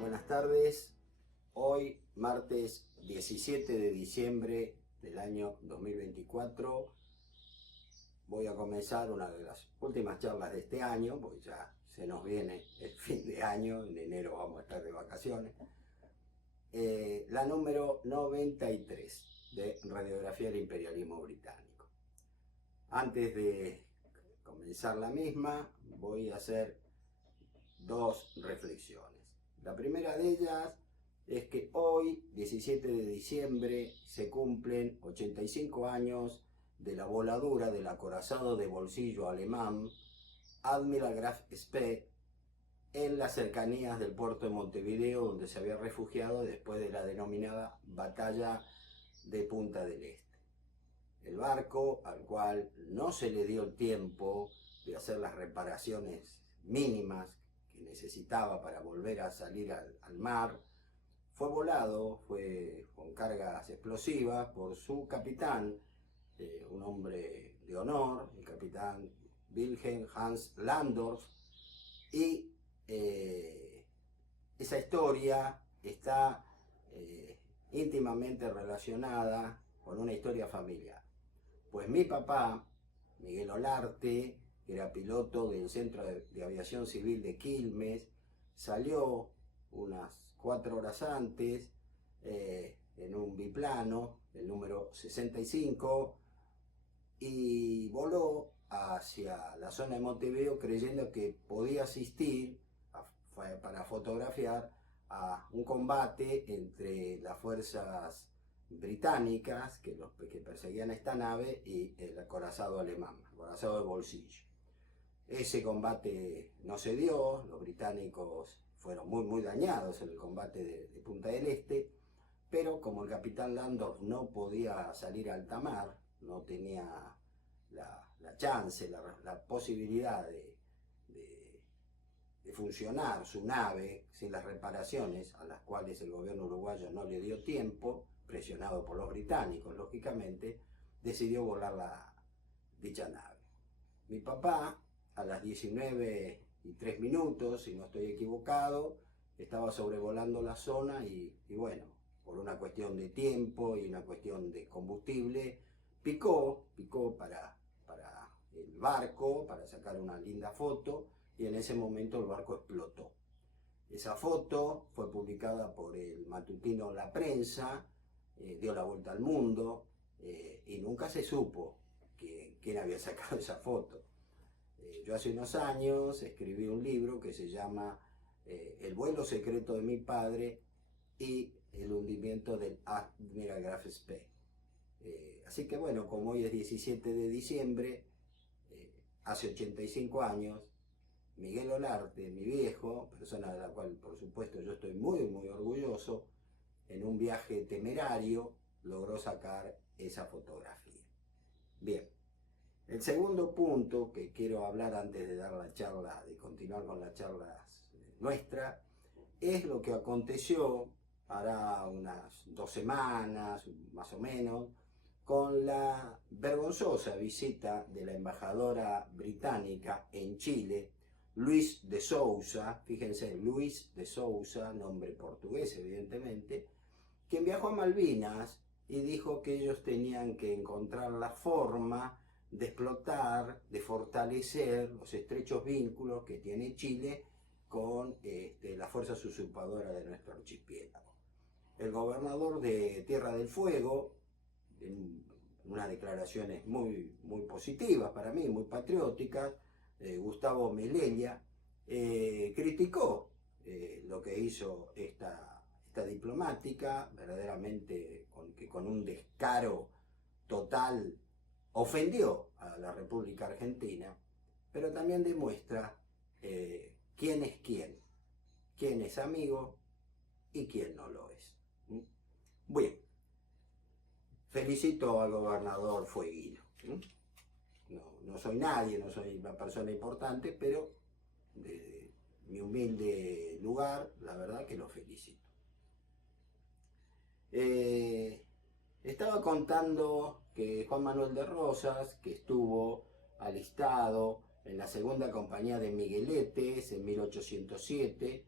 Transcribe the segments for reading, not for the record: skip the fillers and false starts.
Buenas tardes. Hoy, martes 17 de diciembre del año 2024, voy a comenzar una de las últimas charlas de este año, porque ya se nos viene el fin de año, en enero vamos a estar de vacaciones. La número 93 de Radiografía del Imperialismo Británico. Antes de comenzar la misma, voy a hacer dos reflexiones. La primera de ellas es que hoy, 17 de diciembre, se cumplen 85 años de la voladura del acorazado de bolsillo alemán Admiral Graf Spee en las cercanías del puerto de Montevideo, donde se había refugiado después de la denominada Batalla de Punta del Este. El barco, al cual no se le dio el tiempo de hacer las reparaciones mínimas que necesitaba para volver a salir al mar, fue volado, fue con cargas explosivas por su capitán, un hombre de honor, el capitán Wilhelm Hans Landorf, y esa historia está íntimamente relacionada con una historia familiar. Pues mi papá, Miguel Olarte, que era piloto del Centro de Aviación Civil de Quilmes, salió unas 4 horas antes en un biplano, el número 65, y voló hacia la zona de Montevideo creyendo que podía asistir para fotografiar a un combate entre las fuerzas británicas que perseguían esta nave y el acorazado alemán, el acorazado de bolsillo. Ese combate no se dio, los británicos fueron muy dañados en el combate de Punta del Este, pero como el capitán Landorf no podía salir a alta mar, no tenía la chance, la posibilidad de funcionar su nave sin las reparaciones a las cuales el gobierno uruguayo no le dio tiempo, presionado por los británicos, lógicamente, decidió volar dicha nave. Mi papá, a las 19:03, si no estoy equivocado, estaba sobrevolando la zona y bueno, por una cuestión de tiempo y una cuestión de combustible, picó para el barco, para sacar una linda foto, y en ese momento el barco explotó. Esa foto fue publicada por el matutino La Prensa, dio la vuelta al mundo, y nunca se supo quién había sacado esa foto. Yo hace unos años escribí un libro que se llama El vuelo secreto de mi padre y el hundimiento del Admiral Graf Spee. Así que bueno, como hoy es 17 de diciembre, hace 85 años, Miguel Olarte, mi viejo, persona de la cual por supuesto yo estoy muy orgulloso, en un viaje temerario logró sacar esa fotografía. Bien, el segundo punto que quiero hablar antes de dar la charla, de continuar con las charlas nuestra, es lo que aconteció hará unas 2 semanas, más o menos, con la vergonzosa visita de la embajadora británica en Chile, Luis de Sousa, fíjense, Luis de Sousa, nombre portugués evidentemente, quien viajó a Malvinas y dijo que ellos tenían que encontrar la forma de explotar, de fortalecer los estrechos vínculos que tiene Chile con las fuerzas usurpadoras de nuestro archipiélago. El gobernador de Tierra del Fuego, en unas declaraciones muy positivas para mí, muy patrióticas, Gustavo Melella, criticó lo que hizo esta diplomática, verdaderamente que con un descaro total ofendió a la República Argentina, pero también demuestra quién es quién es amigo y quién no lo es. Bien, felicito al gobernador Fueguino. No soy nadie, no soy una persona importante, pero de mi humilde lugar, la verdad que lo felicito. Estaba contando que Juan Manuel de Rosas, que estuvo alistado en la segunda compañía de Migueletes en 1807,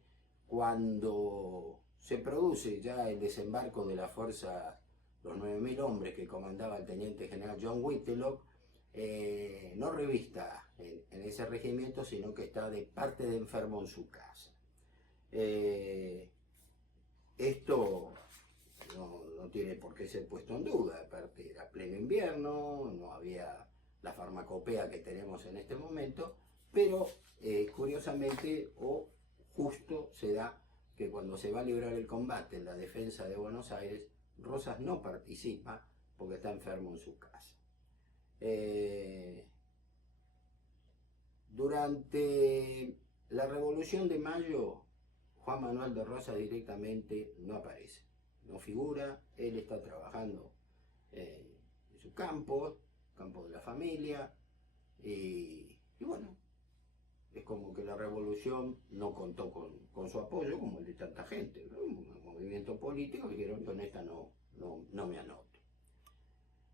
cuando se produce ya el desembarco de la fuerza, los 9.000 hombres que comandaba el teniente general John Whitlock, no revista en ese regimiento, sino que está de parte de enfermo en su casa. Esto no tiene por qué ser puesto en duda, aparte era pleno invierno, no había la farmacopea que tenemos en este momento, pero curiosamente o justo se da que cuando se va a librar el combate en la defensa de Buenos Aires, Rosas no participa porque está enfermo en su casa. Durante la Revolución de Mayo, Juan Manuel de Rosas directamente no aparece, no figura, él está trabajando en su campo de la familia, y bueno, es como que la revolución no contó con su apoyo, como el de tanta gente, ¿no? Un movimiento político que dijeron, con esta no me anoto.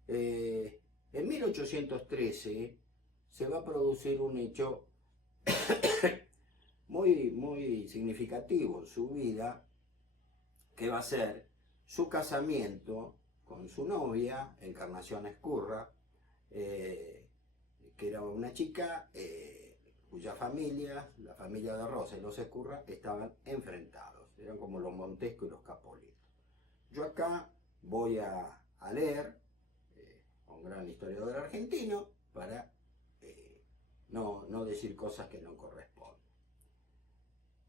En 1813 se va a producir un hecho muy significativo en su vida, que va a ser su casamiento con su novia, Encarnación Ezcurra, que era una chica cuya familia, la familia de Rosa y los Ezcurra, estaban enfrentados, eran como los Montesco y los Capolito. Yo acá voy a leer un gran historiador argentino para no decir cosas que no corresponden.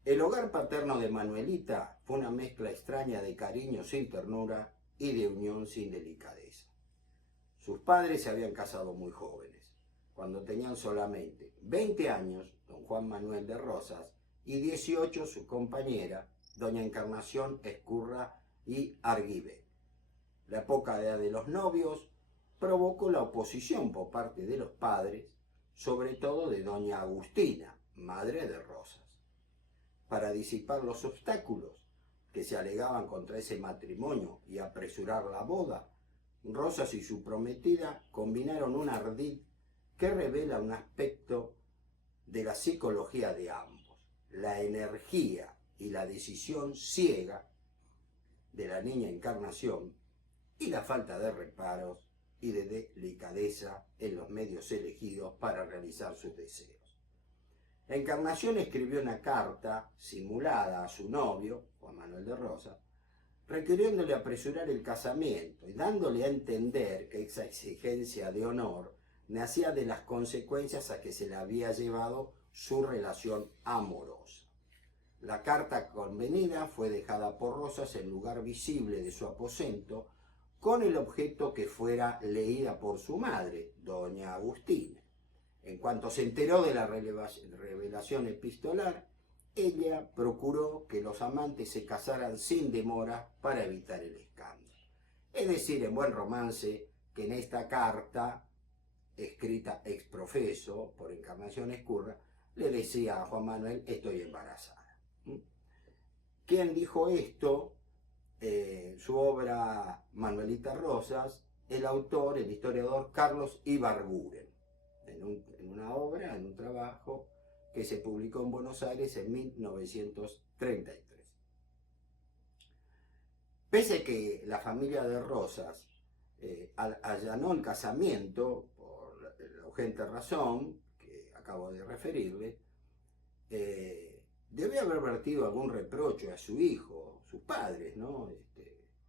El hogar paterno de Manuelita fue una mezcla extraña de cariño sin ternura y de unión sin delicadeza. Sus padres se habían casado muy jóvenes, cuando tenían solamente 20 años, don Juan Manuel de Rosas, y 18 su compañera, doña Encarnación Ezcurra y Arguibé. La poca edad de los novios provocó la oposición por parte de los padres, sobre todo de doña Agustina, madre de Rosas. Para disipar los obstáculos que se alegaban contra ese matrimonio y apresurar la boda, Rosas y su prometida combinaron un ardid que revela un aspecto de la psicología de ambos: la energía y la decisión ciega de la niña Encarnación y la falta de reparos y de delicadeza en los medios elegidos para realizar sus deseos. Encarnación escribió una carta simulada a su novio, Juan Manuel de Rosas, requiriéndole apresurar el casamiento y dándole a entender que esa exigencia de honor nacía de las consecuencias a que se le había llevado su relación amorosa. La carta convenida fue dejada por Rosas en lugar visible de su aposento, con el objeto que fuera leída por su madre, doña Agustina. En cuanto se enteró de la revelación epistolar, ella procuró que los amantes se casaran sin demora para evitar el escándalo. Es decir, en buen romance, que en esta carta, escrita ex profeso por Encarnación Ezcurra, le decía a Juan Manuel: estoy embarazada. ¿Quién dijo esto? Su obra Manuelita Rosas, el autor, el historiador Carlos Ibarguren, en una obra, en un trabajo que se publicó en Buenos Aires en 1933. Pese que la familia de Rosas allanó el casamiento por la urgente razón que acabo de referirle, debe haber vertido algún reproche a su hijo, sus padres, ¿no?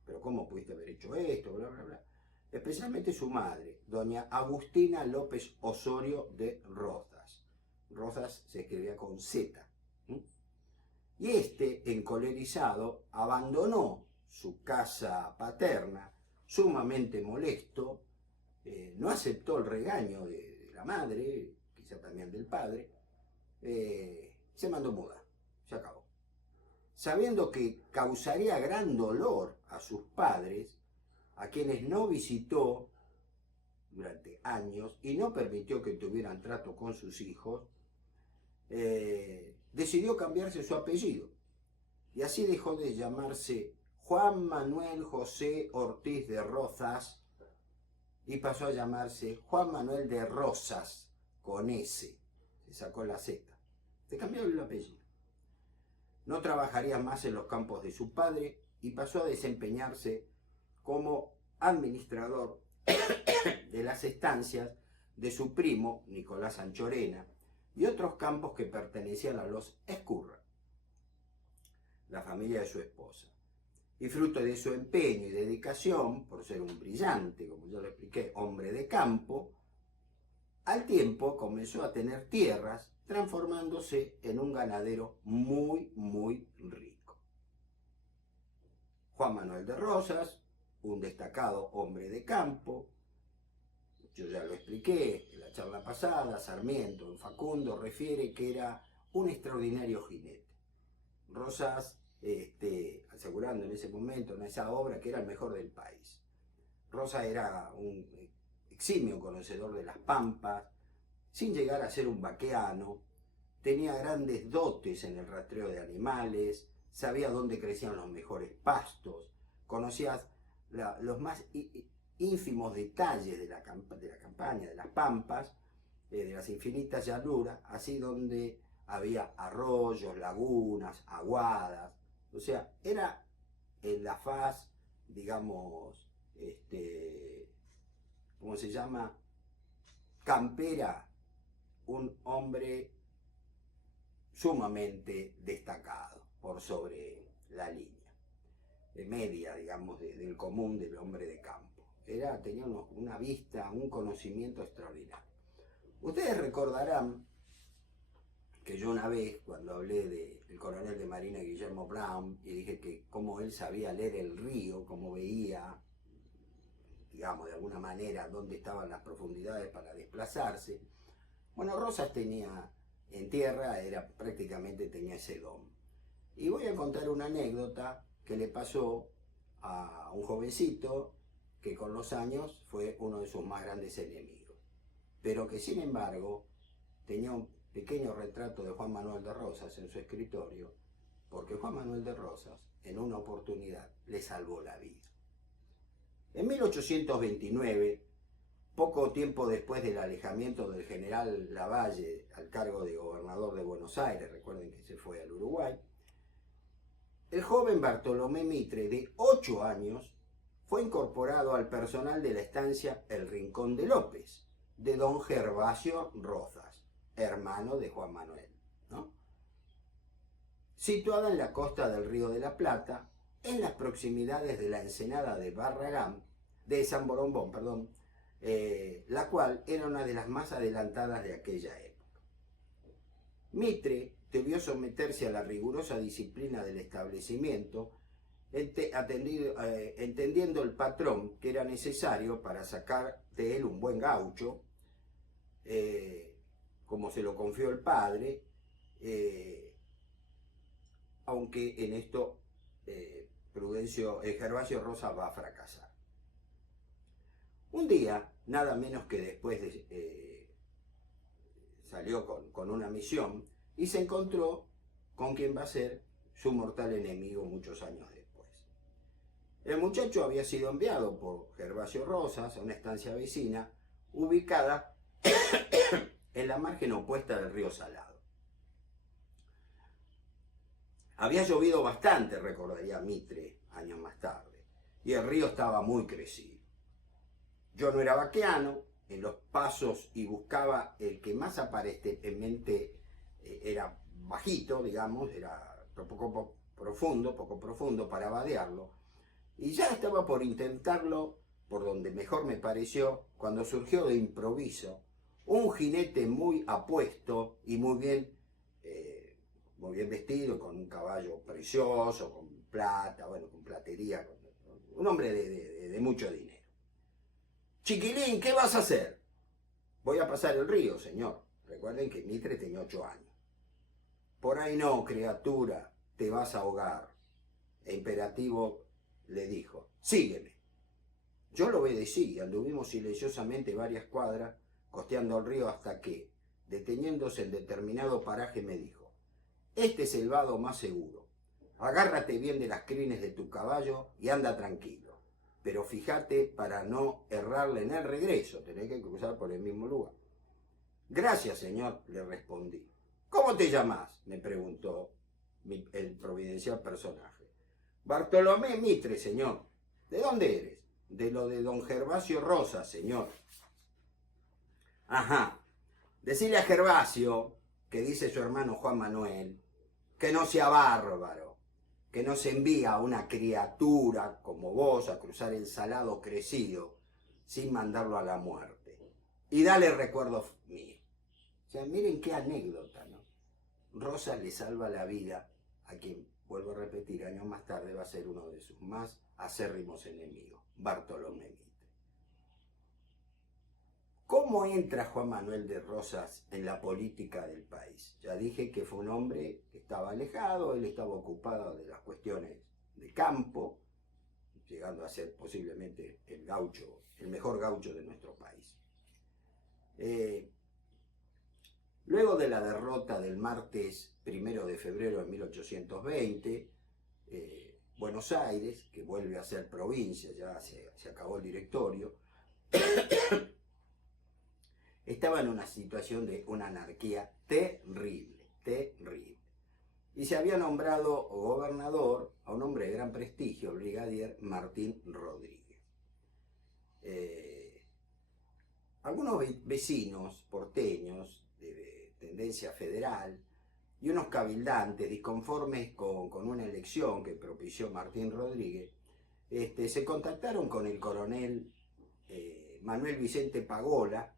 Pero ¿cómo pudiste haber hecho esto? Bla, bla, bla. Especialmente su madre, doña Agustina López Osorio de Rosas. Rosas se escribía con Z. Y encolerizado, abandonó su casa paterna, sumamente molesto, no aceptó el regaño de la madre, quizá también del padre, se mandó muda, se acabó. Sabiendo que causaría gran dolor a sus padres, a quienes no visitó durante años y no permitió que tuvieran trato con sus hijos, decidió cambiarse su apellido. Y así dejó de llamarse Juan Manuel José Ortiz de Rozas y pasó a llamarse Juan Manuel de Rosas, con S. Se sacó la Z. Se cambió el apellido. No trabajaría más en los campos de su padre y pasó a desempeñarse como administrador de las estancias de su primo Nicolás Anchorena y otros campos que pertenecían a los Ezcurra, la familia de su esposa. Y fruto de su empeño y dedicación, por ser un brillante, como yo le expliqué, hombre de campo, al tiempo comenzó a tener tierras, transformándose en un ganadero muy, muy rico. Juan Manuel de Rosas, un destacado hombre de campo, yo ya lo expliqué en la charla pasada, Sarmiento en Facundo refiere que era un extraordinario jinete. Rosas asegurando en ese momento, en esa obra, que era el mejor del país. Rosas era un eximio conocedor de las pampas, sin llegar a ser un vaqueano, tenía grandes dotes en el rastreo de animales, sabía dónde crecían los mejores pastos, conocía los más ínfimos detalles de la campaña, de las pampas, de las infinitas llanuras, así donde había arroyos, lagunas, aguadas, o sea, era en la faz, digamos, ¿cómo se llama? Campera, un hombre sumamente destacado por sobre la línea media, digamos, del común del hombre de campo. Tenía una vista, un conocimiento extraordinario. Ustedes recordarán que yo una vez, cuando hablé del coronel de Marina Guillermo Brown, y dije que cómo él sabía leer el río, cómo veía, digamos, de alguna manera, dónde estaban las profundidades para desplazarse. Bueno, Rosas tenía, en tierra, prácticamente tenía ese don. Y voy a contar una anécdota que le pasó a un jovencito que con los años fue uno de sus más grandes enemigos, pero que sin embargo tenía un pequeño retrato de Juan Manuel de Rosas en su escritorio, porque Juan Manuel de Rosas en una oportunidad le salvó la vida. En 1829, poco tiempo después del alejamiento del general Lavalle al cargo de gobernador de Buenos Aires, recuerden que se fue al Uruguay, el joven Bartolomé Mitre, de 8 años, fue incorporado al personal de la estancia El Rincón de López, de don Gervasio Rozas, hermano de Juan Manuel, ¿no? Situada en la costa del Río de la Plata, en las proximidades de la ensenada de Barragán, de San Borombón, perdón, la cual era una de las más adelantadas de aquella época. Mitre debió someterse a la rigurosa disciplina del establecimiento, entendiendo el patrón que era necesario para sacar de él un buen gaucho, como se lo confió el padre, aunque en esto Gervasio Rosa va a fracasar. Un día, nada menos que después salió con una misión y se encontró con quien va a ser su mortal enemigo muchos años después. El muchacho había sido enviado por Gervasio Rosas a una estancia vecina ubicada en la margen opuesta del río Salado. Había llovido bastante, recordaría Mitre años más tarde, y el río estaba muy crecido. Yo no era vaqueano, en los pasos y buscaba el que más aparentemente era bajito, digamos, era poco profundo para vadearlo, y ya estaba por intentarlo por donde mejor me pareció, cuando surgió de improviso un jinete muy apuesto y muy bien vestido, con un caballo precioso, con plata, bueno, con platería, un hombre de mucho dinero. Chiquilín, ¿qué vas a hacer? Voy a pasar el río, señor. Recuerden que Mitre tenía 8 años. Por ahí no, criatura, te vas a ahogar. El imperativo le dijo, sígueme. Yo lo obedecí y anduvimos silenciosamente varias cuadras, costeando el río hasta que, deteniéndose en determinado paraje, me dijo, este es el vado más seguro. Agárrate bien de las crines de tu caballo y anda tranquilo. Pero fíjate para no errarle en el regreso, tenés que cruzar por el mismo lugar. Gracias, señor, le respondí. ¿Cómo te llamas?, me preguntó. el providencial personaje. Bartolomé Mitre, señor. ¿De dónde eres? De lo de don Gervasio Rosas, señor. Ajá. Decirle a Gervasio, que dice su hermano Juan Manuel, que no sea bárbaro, que no se envía a una criatura como vos a cruzar el salado crecido sin mandarlo a la muerte. Y dale recuerdos míos. O sea, miren qué anécdota, ¿no? Rosa le salva la vida a quien, vuelvo a repetir, años más tarde va a ser uno de sus más acérrimos enemigos, Bartolomé Mitre. ¿Cómo entra Juan Manuel de Rosas en la política del país? Ya dije que fue un hombre que estaba alejado, él estaba ocupado de las cuestiones de campo, llegando a ser posiblemente el gaucho, el mejor gaucho de nuestro país. Luego de la derrota del martes 1 de febrero de 1820, Buenos Aires, que vuelve a ser provincia, ya se acabó el directorio, estaba en una situación de una anarquía terrible, terrible. Y se había nombrado gobernador a un hombre de gran prestigio, el brigadier Martín Rodríguez. Algunos vecinos porteños de tendencia federal y unos cabildantes disconformes con una elección que propició Martín Rodríguez, se contactaron con el coronel Manuel Vicente Pagola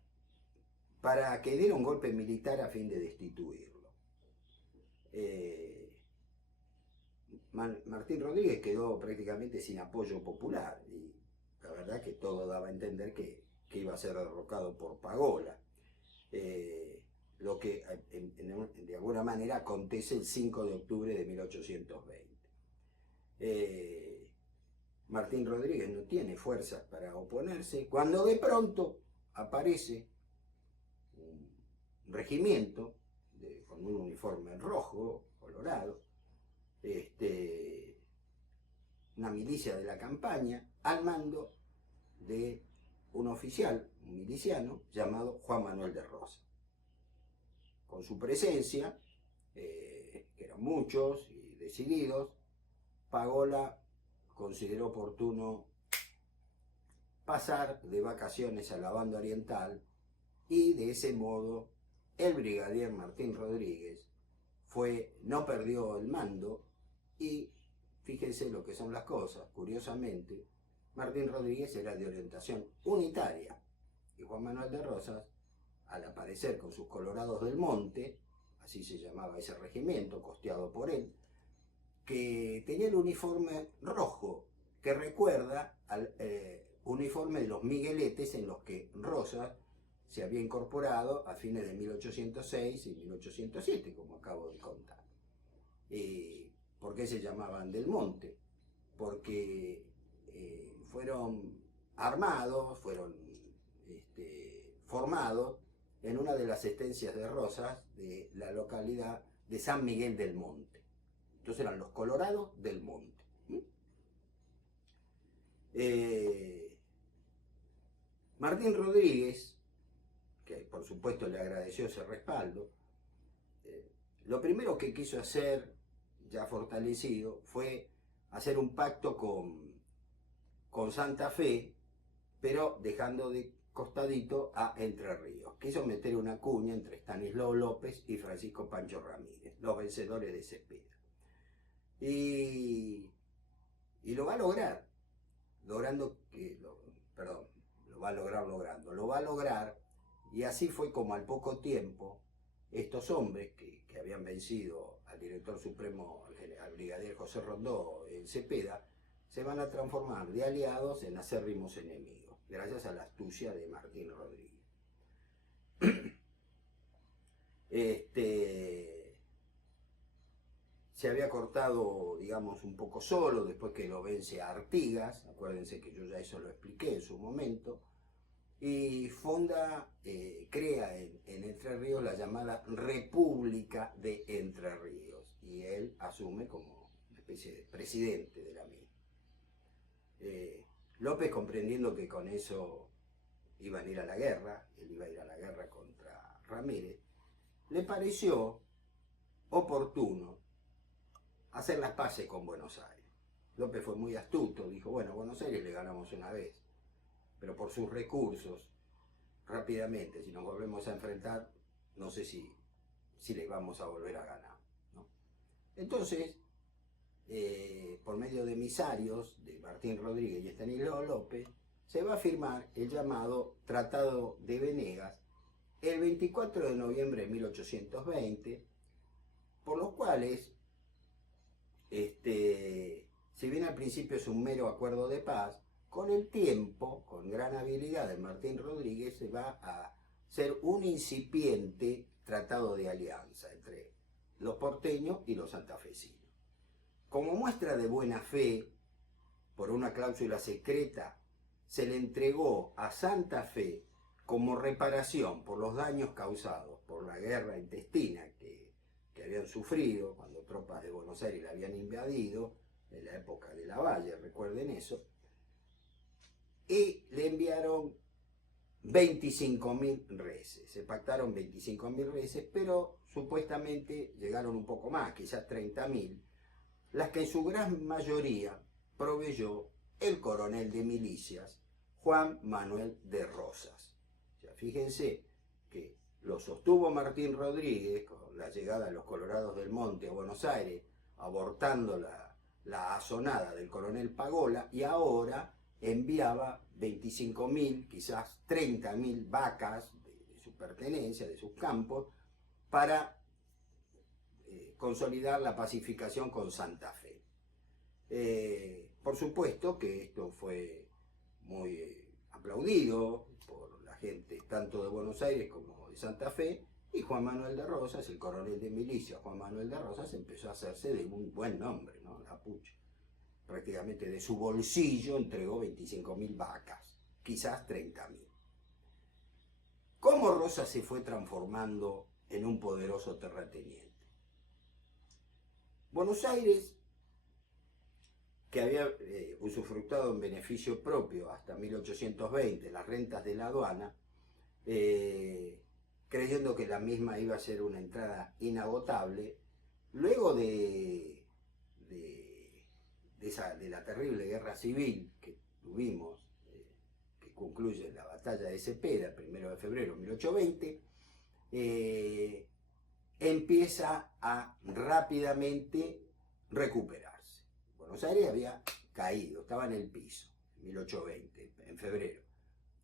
para que diera un golpe militar a fin de destituirlo. Martín Rodríguez quedó prácticamente sin apoyo popular y la verdad que todo daba a entender que iba a ser derrocado por Pagola. Lo que de alguna manera acontece el 5 de octubre de 1820. Martín Rodríguez no tiene fuerzas para oponerse cuando de pronto aparece un regimiento con un uniforme rojo, colorado, una milicia de la campaña al mando de un oficial, un miliciano, llamado Juan Manuel de Rosas. Con su presencia, que eran muchos y decididos, Pagola consideró oportuno pasar de vacaciones a la banda oriental y de ese modo el brigadier Martín Rodríguez no perdió el mando y fíjense lo que son las cosas, curiosamente, Martín Rodríguez era de orientación unitaria y Juan Manuel de Rosas, al aparecer con sus colorados del monte, así se llamaba ese regimiento, costeado por él, que tenía el uniforme rojo, que recuerda al uniforme de los migueletes en los que Rosas se había incorporado a fines de 1806 y 1807, como acabo de contar. ¿Por qué se llamaban del monte? Porque fueron armados, fueron formados en una de las estancias de Rosas de la localidad de San Miguel del Monte. Entonces eran los colorados del monte. Martín Rodríguez, que por supuesto le agradeció ese respaldo, lo primero que quiso hacer, ya fortalecido, fue hacer un pacto con Santa Fe, pero dejando de costadito a Entre Ríos. Quiso meter una cuña entre Estanislao López y Francisco Pancho Ramírez, los vencedores de Cepeda. Y lo va a lograr, lo va a lograr, y así fue como al poco tiempo estos hombres que habían vencido al director supremo, al brigadier José Rondó en Cepeda, se van a transformar de aliados en acérrimos enemigos, gracias a la astucia de Martín Rodríguez. Se había cortado, digamos, un poco solo después que lo vence a Artigas, acuérdense que yo ya eso lo expliqué en su momento, y crea en Entre Ríos la llamada República de Entre Ríos, y él asume como una especie de presidente de la misma. López, comprendiendo que con eso iban a ir a la guerra, él iba a ir a la guerra contra Ramírez, le pareció oportuno hacer las paces con Buenos Aires. López fue muy astuto, dijo, bueno, a Buenos Aires le ganamos una vez, pero por sus recursos, rápidamente, si nos volvemos a enfrentar, no sé si les vamos a volver a ganar, ¿no? Entonces, por medio de emisarios de Martín Rodríguez y Estanislao López, se va a firmar el llamado Tratado de Venegas el 24 de noviembre de 1820, por los cuales, si bien al principio es un mero acuerdo de paz, con el tiempo, con gran habilidad de Martín Rodríguez, se va a ser un incipiente tratado de alianza entre los porteños y los santafesinos. Como muestra de buena fe, por una cláusula secreta, se le entregó a Santa Fe como reparación por los daños causados por la guerra intestina que habían sufrido cuando tropas de Buenos Aires la habían invadido, en la época de Lavalle, recuerden eso, y le enviaron 25.000 reses. Se pactaron 25.000 reses, pero supuestamente llegaron un poco más, quizás 30.000, las que en su gran mayoría proveyó el coronel de milicias Juan Manuel de Rosas. O sea, fíjense que lo sostuvo Martín Rodríguez con la llegada de los Colorados del Monte a Buenos Aires, abortando la asonada del coronel Pagola, y ahora enviaba 25.000, quizás 30.000 vacas de su pertenencia, de sus campos, para consolidar la pacificación con Santa Fe. Por supuesto que esto fue muy aplaudido por la gente tanto de Buenos Aires como de Santa Fe, y Juan Manuel de Rosas, el coronel de milicia Juan Manuel de Rosas, empezó a hacerse de un buen nombre, ¿no? La Pucha. Prácticamente de su bolsillo entregó 25.000 vacas, quizás 30.000. ¿Cómo Rosas se fue transformando en un poderoso terrateniente? Buenos Aires, que había usufructado en beneficio propio hasta 1820 las rentas de la aduana, creyendo que la misma iba a ser una entrada inagotable, luego de la terrible guerra civil que tuvimos, que concluye en la batalla de Cepeda, 1 de febrero de 1820, empieza a rápidamente recuperarse. Buenos Aires había caído, estaba en el piso, en 1820, en febrero.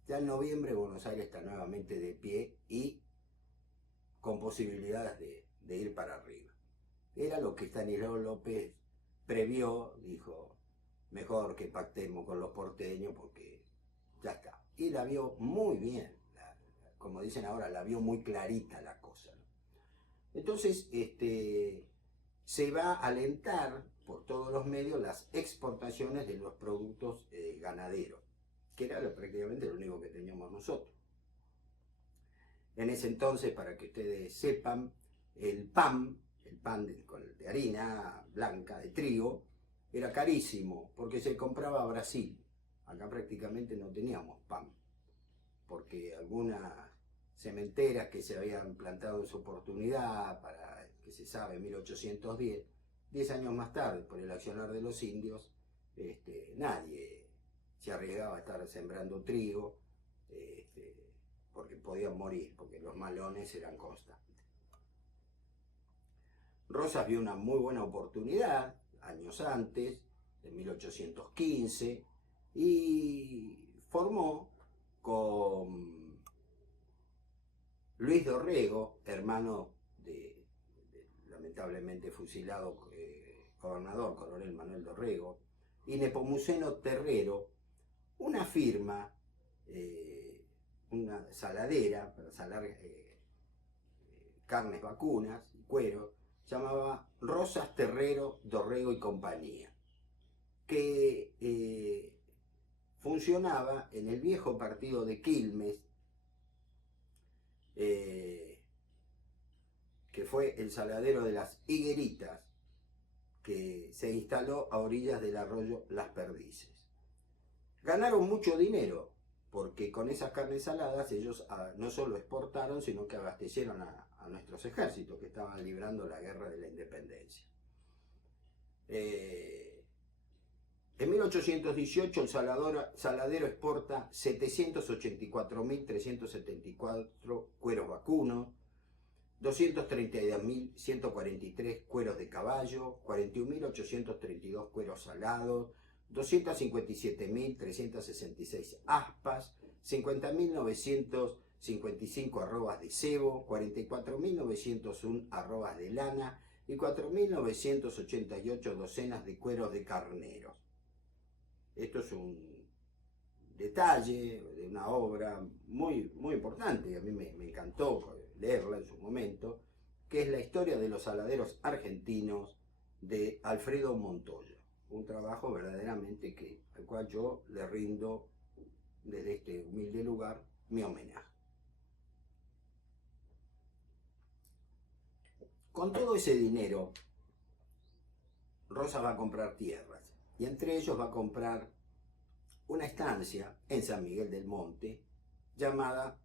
Ya en noviembre Buenos Aires está nuevamente de pie y con posibilidades de ir para arriba. Era lo que Estanislao López previó, dijo, mejor que pactemos con los porteños porque ya está. Y la vio muy bien, como dicen ahora, la vio muy clarita la cosa, ¿no? Entonces, se va a alentar por todos los medios las exportaciones de los productos ganaderos, que era prácticamente lo único que teníamos nosotros. En ese entonces, para que ustedes sepan, el pan de harina blanca, de trigo, era carísimo porque se compraba a Brasil. Acá prácticamente no teníamos pan, porque algunas cementeras que se habían plantado en su oportunidad para, que se sabe, 1810, 10 años más tarde, por el accionar de los indios, nadie se arriesgaba a estar sembrando trigo, porque podían morir, porque los malones eran constantes. Rosas vio una muy buena oportunidad años antes, en 1815, y formó con Luis Dorrego, hermano de lamentablemente fusilado gobernador coronel Manuel Dorrego, y Nepomuceno Terrero, una firma, una saladera para salar carnes vacunas y cuero, llamaba Rosas, Terrero, Dorrego y compañía, que funcionaba en el viejo partido de Quilmes, que fue el saladero de las Higueritas, que se instaló a orillas del arroyo Las Perdices. Ganaron mucho dinero, porque con esas carnes saladas ellos no solo exportaron, sino que abastecieron a nuestros ejércitos que estaban librando la guerra de la independencia. En 1818 el saladero exporta 784.374 cueros vacunos, 232.143 cueros de caballo, 41.832 cueros salados, 257.366 aspas, 50.955 arrobas de cebo, 44.901 arrobas de lana y 4.988 docenas de cueros de carneros. Esto es un detalle de una obra muy, muy importante, a mí me encantó leerla en su momento, que es la historia de los saladeros argentinos de Alfredo Montoya. Un trabajo verdaderamente al cual yo le rindo desde este humilde lugar mi homenaje. Con todo ese dinero, Rosa va a comprar tierras y entre ellos va a comprar una estancia en San Miguel del Monte llamada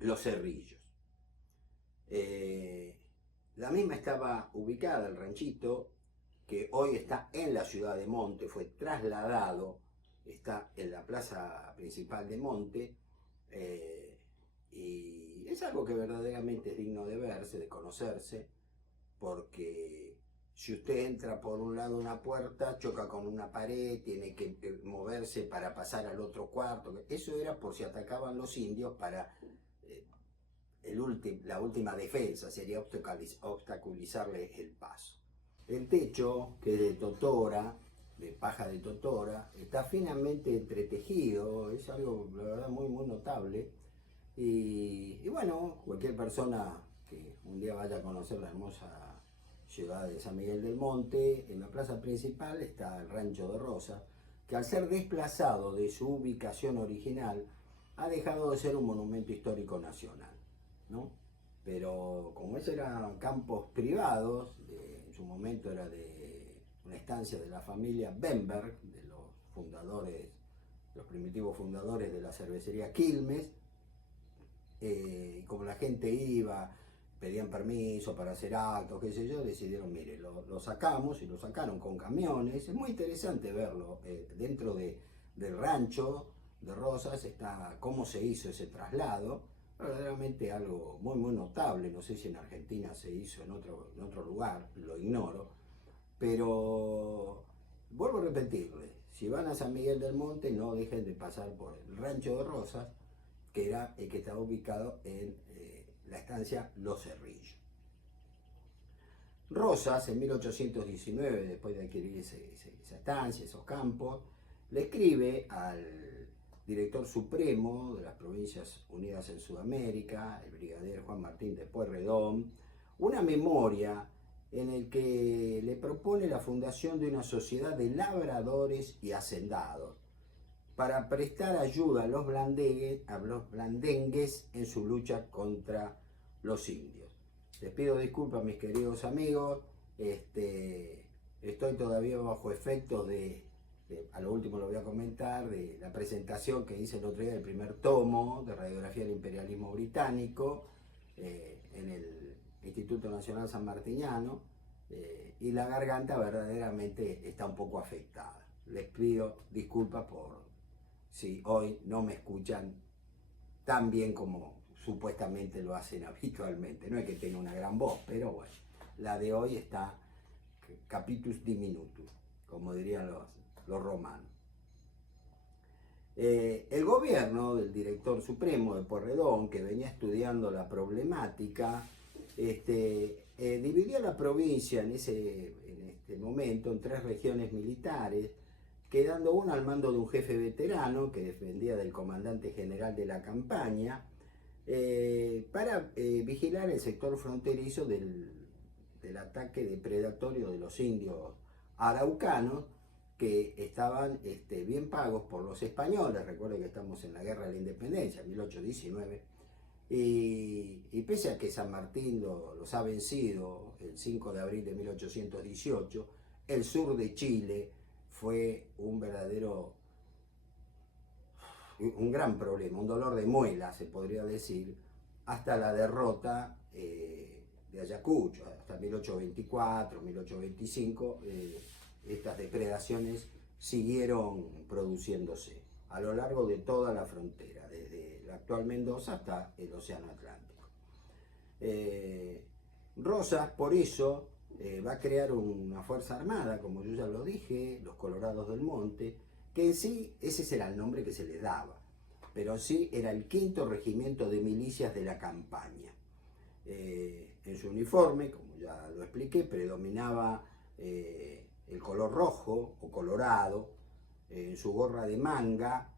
Los Cerrillos. La misma estaba ubicada, el ranchito, que hoy está en la ciudad de Monte, fue trasladado, está en la plaza principal de Monte, y es algo que verdaderamente es digno de verse, de conocerse, porque si usted entra por un lado una puerta, choca con una pared, tiene que moverse para pasar al otro cuarto. Eso era por si atacaban los indios para la última defensa, sería obstaculizarle el paso. El techo, que es de totora, de paja de totora, está finamente entretejido, es algo, la verdad, muy, muy notable. Y bueno, cualquier persona que un día vaya a conocer la hermosa ciudad de San Miguel del Monte, en la plaza principal está el Rancho de Rosa, que al ser desplazado de su ubicación original, ha dejado de ser un monumento histórico nacional, ¿no? Pero como esos eran campos privados, en su momento era de una estancia de la familia Bemberg, de los fundadores, los primitivos fundadores de la cervecería Quilmes, como la gente iba, pedían permiso para hacer actos, qué sé yo, decidieron, mire, lo sacamos y lo sacaron con camiones. Es muy interesante verlo. Dentro del rancho de Rosas está cómo se hizo ese traslado, verdaderamente algo muy, muy notable. No sé si en Argentina se hizo en otro lugar, lo ignoro, pero vuelvo a repetirle, si van a San Miguel del Monte no dejen de pasar por el rancho de Rosas, que era el que estaba ubicado en la estancia Los Cerrillos. Rosas, en 1819, después de adquirir esa estancia, esos campos, le escribe al director supremo de las Provincias Unidas en Sudamérica, el brigadier Juan Martín de Pueyrredón, una memoria en el que le propone la fundación de una sociedad de labradores y hacendados para prestar ayuda a los blandengues en su lucha contra los indios. Les pido disculpas, mis queridos amigos, estoy todavía bajo efectos a lo último lo voy a comentar, de la presentación que hice el otro día del primer tomo de Radiografía del Imperialismo Británico en el Instituto Nacional San Martiniano, y la garganta verdaderamente está un poco afectada. Les pido disculpas por si hoy no me escuchan tan bien como supuestamente lo hacen habitualmente. No es que tenga una gran voz, pero bueno, la de hoy está capitus diminutus, como dirían los romanos. El gobierno del director supremo de Pueyrredón, que venía estudiando la problemática, dividió la provincia en este momento en 3 regiones militares, quedando una al mando de un jefe veterano que dependía del comandante general de la campaña, para vigilar el sector fronterizo del ataque depredatorio de los indios araucanos, que estaban bien pagos por los españoles. Recuerden que estamos en la Guerra de la Independencia, 1819, y pese a que San Martín los ha vencido el 5 de abril de 1818, el sur de Chile fue un gran problema, un dolor de muela, se podría decir, hasta la derrota de Ayacucho, hasta 1824, 1825, estas depredaciones siguieron produciéndose a lo largo de toda la frontera, desde la actual Mendoza hasta el Océano Atlántico. Rosas, por eso, va a crear una fuerza armada, como yo ya lo dije, los Colorados del Monte, que en sí ese era el nombre que se les daba, pero sí era el 5º regimiento de milicias de la campaña. En su uniforme, como ya lo expliqué, predominaba el color rojo o colorado, en su gorra de manga,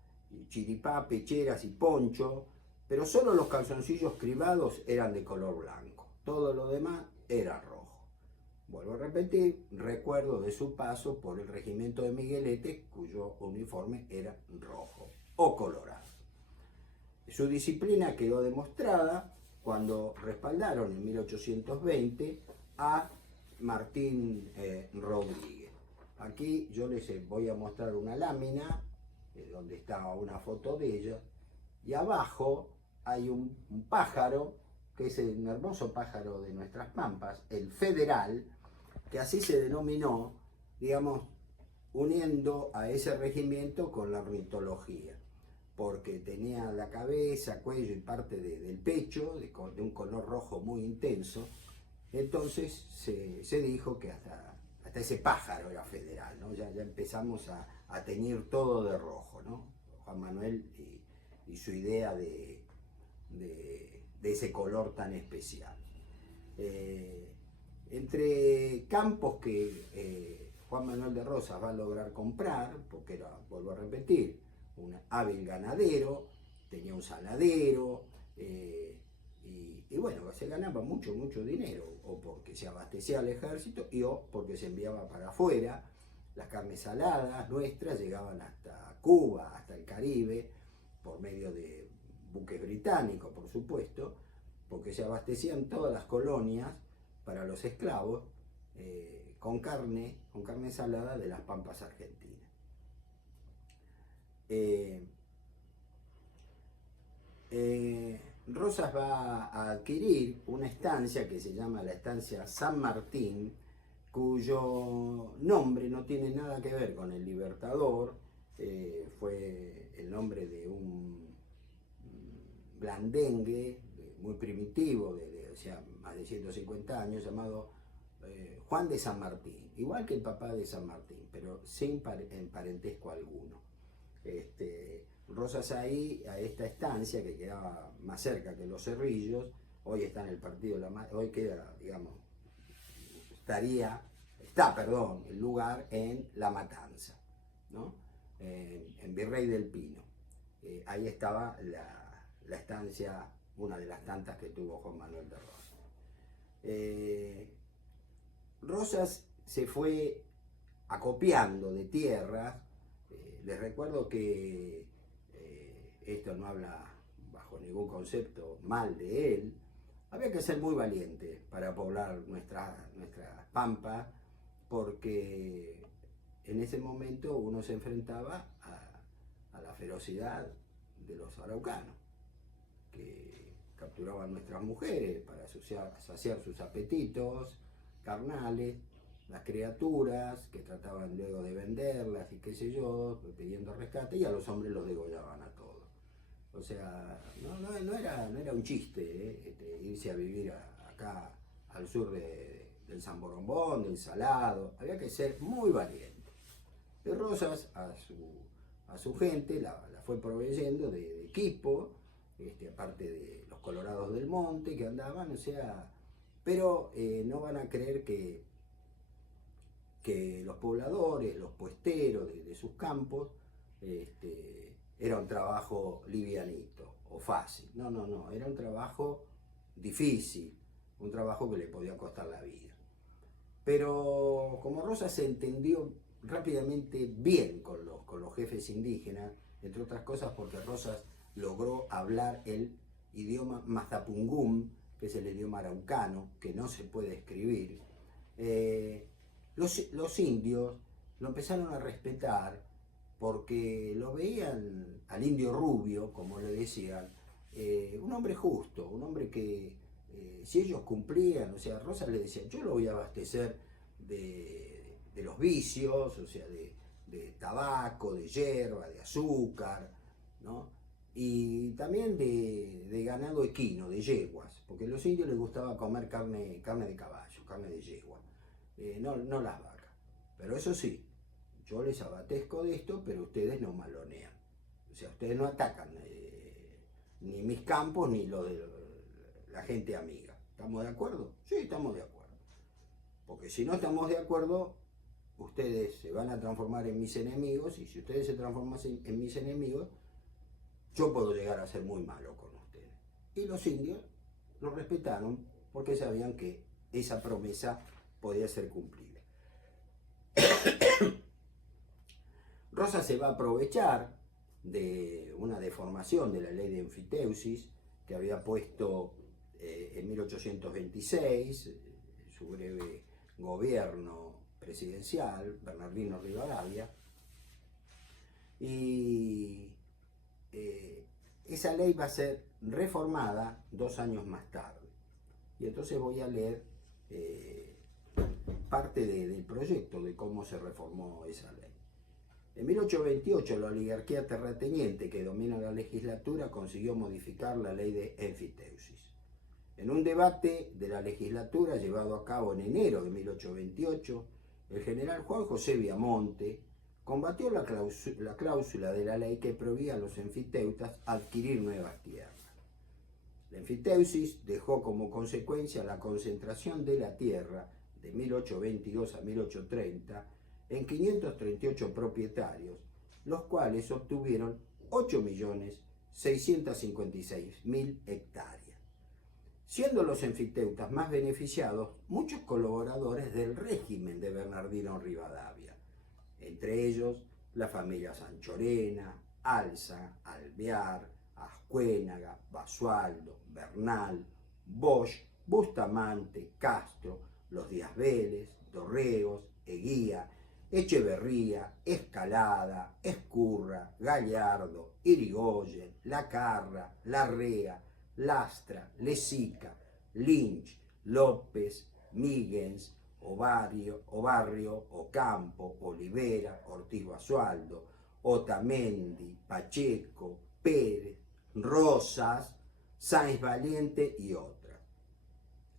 chiripá, pecheras y poncho, pero solo los calzoncillos cribados eran de color blanco, todo lo demás era rojo. Vuelvo a repetir, recuerdo de su paso por el regimiento de Miguelete, cuyo uniforme era rojo o colorado. Su disciplina quedó demostrada cuando respaldaron en 1820 a Martín Rodríguez. Aquí yo les voy a mostrar una lámina donde está una foto de ella, y abajo hay un pájaro, que es un hermoso pájaro de nuestras pampas, el federal, que así se denominó, digamos, uniendo a ese regimiento con la ornitología, porque tenía la cabeza, cuello y parte del pecho de un color rojo muy intenso. Entonces se dijo que hasta ese pájaro era federal, ¿no? Ya empezamos a teñir todo de rojo, ¿no? Juan Manuel y su idea de ese color tan especial. Entre campos que Juan Manuel de Rosas va a lograr comprar, porque era, vuelvo a repetir, un hábil ganadero, tenía un saladero, y bueno, se ganaba mucho dinero, o porque se abastecía al ejército o porque se enviaba para afuera. Las carnes saladas nuestras llegaban hasta Cuba, hasta el Caribe, por medio de buques británicos, por supuesto, porque se abastecían todas las colonias para los esclavos con carne salada de las pampas argentinas. Rosas va a adquirir una estancia que se llama la estancia San Martín, cuyo nombre no tiene nada que ver con el Libertador. Fue el nombre de un blandengue muy primitivo, o sea, más de 150 años, llamado Juan de San Martín, igual que el papá de San Martín, pero sin parentesco alguno. Rosas ahí, a esta estancia que quedaba más cerca que Los Cerrillos, hoy está en el partido, hoy queda, digamos, está el lugar en La Matanza, ¿no? En Virrey del Pino. Ahí estaba la estancia, una de las tantas que tuvo Juan Manuel de Rosas. Rosas se fue acopiando de tierras. Les recuerdo que esto no habla bajo ningún concepto mal de él. Había que ser muy valiente para poblar nuestra pampa, porque en ese momento uno se enfrentaba a la ferocidad de los araucanos, que capturaban nuestras mujeres para saciar sus apetitos carnales, las criaturas que trataban luego de venderlas y qué sé yo, pidiendo rescate, y a los hombres los degollaban a todos. O sea, no era un chiste irse a vivir acá al sur del San Borombón, del Salado. Había que ser muy valiente. De Rosas a su gente la fue proveyendo de equipo, aparte de los Colorados del Monte que andaban, o sea, pero no van a creer que los pobladores, los puesteros de sus campos, era un trabajo livianito o fácil. No, era un trabajo difícil, un trabajo que le podía costar la vida. Pero como Rosas se entendió rápidamente bien con los jefes indígenas, entre otras cosas porque Rosas logró hablar el idioma mazapungún, que es el idioma araucano, que no se puede escribir. Los indios lo empezaron a respetar porque lo veían al indio rubio, como le decían, un hombre justo, un hombre que si ellos cumplían, o sea, Rosa le decía, yo lo voy a abastecer de los vicios, o sea, de tabaco, de hierba, de azúcar, ¿no? Y también de ganado equino, de yeguas, porque a los indios les gustaba comer carne de caballo, carne de yegua, no las vacas. Pero eso sí, yo les abatezco de esto, pero ustedes no malonean. O sea, ustedes no atacan ni mis campos ni lo de la gente amiga. ¿Estamos de acuerdo? Sí, estamos de acuerdo. Porque si no estamos de acuerdo, ustedes se van a transformar en mis enemigos, y si ustedes se transforman en mis enemigos, yo puedo llegar a ser muy malo con ustedes. Y los indios lo respetaron porque sabían que esa promesa podía ser cumplida. Rosa se va a aprovechar de una deformación de la ley de enfiteusis que había puesto en 1826 su breve gobierno presidencial, Bernardino Rivadavia, y esa ley va a ser reformada 2 años más tarde. Y entonces voy a leer parte del proyecto de cómo se reformó esa ley. En 1828 la oligarquía terrateniente que domina la legislatura consiguió modificar la ley de enfiteusis. En un debate de la legislatura llevado a cabo en enero de 1828, el general Juan José Viamonte combatió la cláusula de la ley que prohibía a los enfiteutas adquirir nuevas tierras. La enfiteusis dejó como consecuencia la concentración de la tierra de 1822 a 1830 en 538 propietarios, los cuales obtuvieron 8.656.000 hectáreas, siendo los enfiteutas más beneficiados muchos colaboradores del régimen de Bernardino Rivadavia, entre ellos la familia Sanchorena, Alza, Alvear, Ascuénaga, Basualdo, Bernal, Bosch, Bustamante, Castro, los Díaz Vélez, Dorreos, Eguía, Echeverría, Escalada, Escurra, Gallardo, Irigoyen, Lacarra, Larrea, Lastra, Lesica, Lynch, López, Míguez, Obarrio, Ocampo, Olivera, Ortiz Basualdo, Otamendi, Pacheco, Pérez, Rosas, Sáenz Valiente y otras.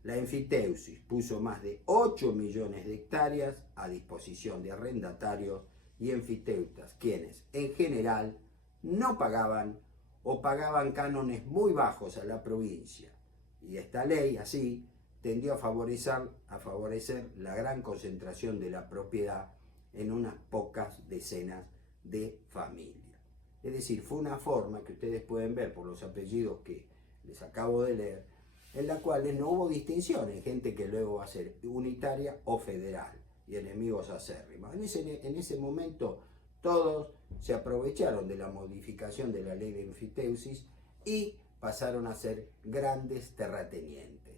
La enfiteusis puso más de 8 millones de hectáreas a disposición de arrendatarios y enfiteutas, quienes en general no pagaban o pagaban cánones muy bajos a la provincia. Y esta ley, así, tendió a favorecer la gran concentración de la propiedad en unas pocas decenas de familias. Es decir, fue una forma que ustedes pueden ver por los apellidos que les acabo de leer, en la cual no hubo distinción en gente que luego va a ser unitaria o federal y enemigos acérrimos. En ese momento todos se aprovecharon de la modificación de la ley de enfiteusis y pasaron a ser grandes terratenientes,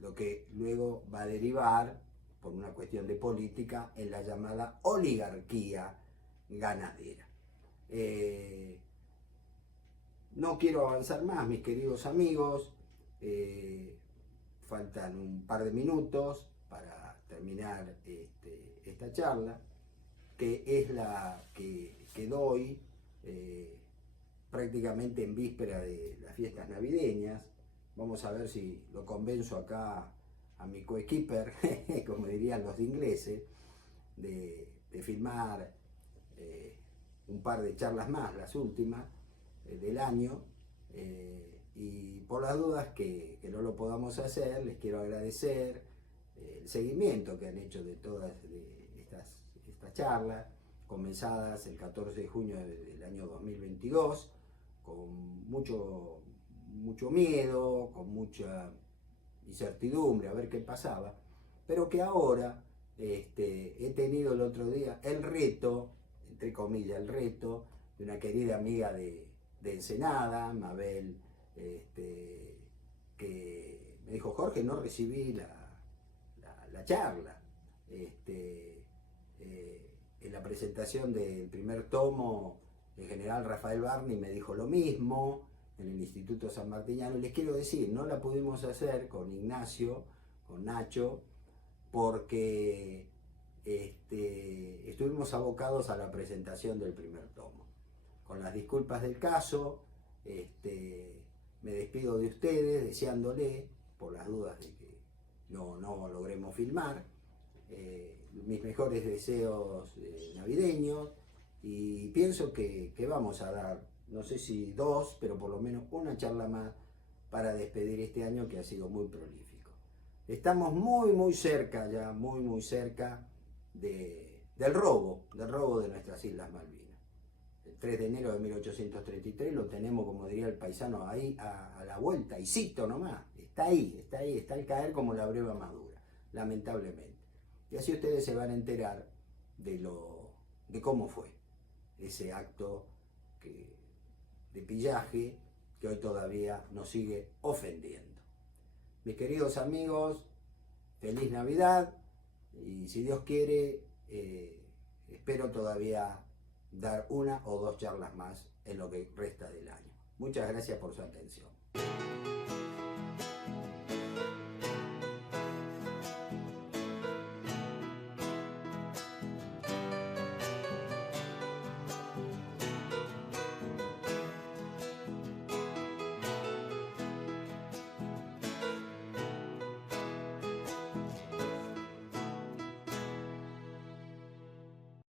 lo que luego va a derivar, por una cuestión de política, en la llamada oligarquía ganadera. No quiero avanzar más, mis queridos amigos. Faltan un par de minutos para terminar esta charla, que es la que doy prácticamente en víspera de las fiestas navideñas. Vamos a ver si lo convenzo acá a mi coequiper, como dirían los ingleses, de filmar un par de charlas más, las últimas del año. Y por las dudas que no lo podamos hacer, les quiero agradecer el seguimiento que han hecho de todas estas charlas, comenzadas el 14 de junio del año 2022, con mucho miedo, con mucha incertidumbre a ver qué pasaba, pero que ahora he tenido el otro día el reto, entre comillas, el reto de una querida amiga de Ensenada, Mabel, que me dijo: Jorge, no recibí la charla. En la presentación del primer tomo, el general Rafael Barney me dijo lo mismo. en el Instituto San Martiniano. Y les quiero decir, no la pudimos hacer con Ignacio, con Nacho, porque estuvimos abocados a la presentación del primer tomo. Con las disculpas del caso, me despido de ustedes deseándole, por las dudas de que no logremos filmar, mis mejores deseos navideños, y pienso que vamos a dar, no sé si 2, pero por lo menos una charla más para despedir este año que ha sido muy prolífico. Estamos muy cerca ya, muy cerca del robo de nuestras Islas Malvinas. El 3 de enero de 1833 lo tenemos, como diría el paisano, ahí a la vuelta, y cito nomás, está ahí, está al caer como la breva madura, lamentablemente. Y así ustedes se van a enterar de cómo fue ese acto de pillaje que hoy todavía nos sigue ofendiendo. Mis queridos amigos, feliz Navidad, y si Dios quiere, espero todavía dar 1 o 2 charlas más en lo que resta del año. Muchas gracias por su atención.